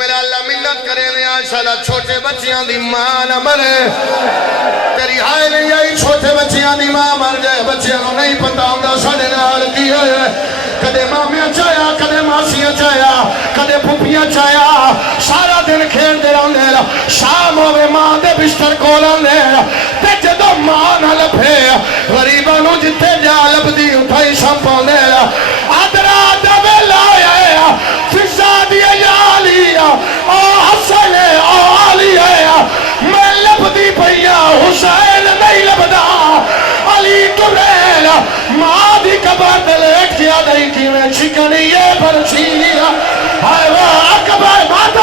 मेरा अल्लाह मिन्नत करे शाला छोटे बच्चियां दी मां न मरे तेरी हाय नहीं आई छोटे बच्चियां दी मां मर जाए बच्चियां को नहीं पता होंदा साडे नाल की होए कदे मामियां चाया कदे मासियां चाया कदे फुफियां चाया सारा दिन खेलते रहंदे शाम होवे मां दे बिस्तर कोल आंदे ते जदों मां ना लभे गरीबां नूं जिथे जा लभदी उत्थे ही सम पाउंदे आदरा दा वेला आया फिजा दी यालिया ओ हसन ओ आलिया मैं लभदी पईया हुसैन नहीं लभदा अली कुरैन मां दी कबर ते लेट के आ गई कि मैं चिकनी ये बरछी हाय वाह अकबर माता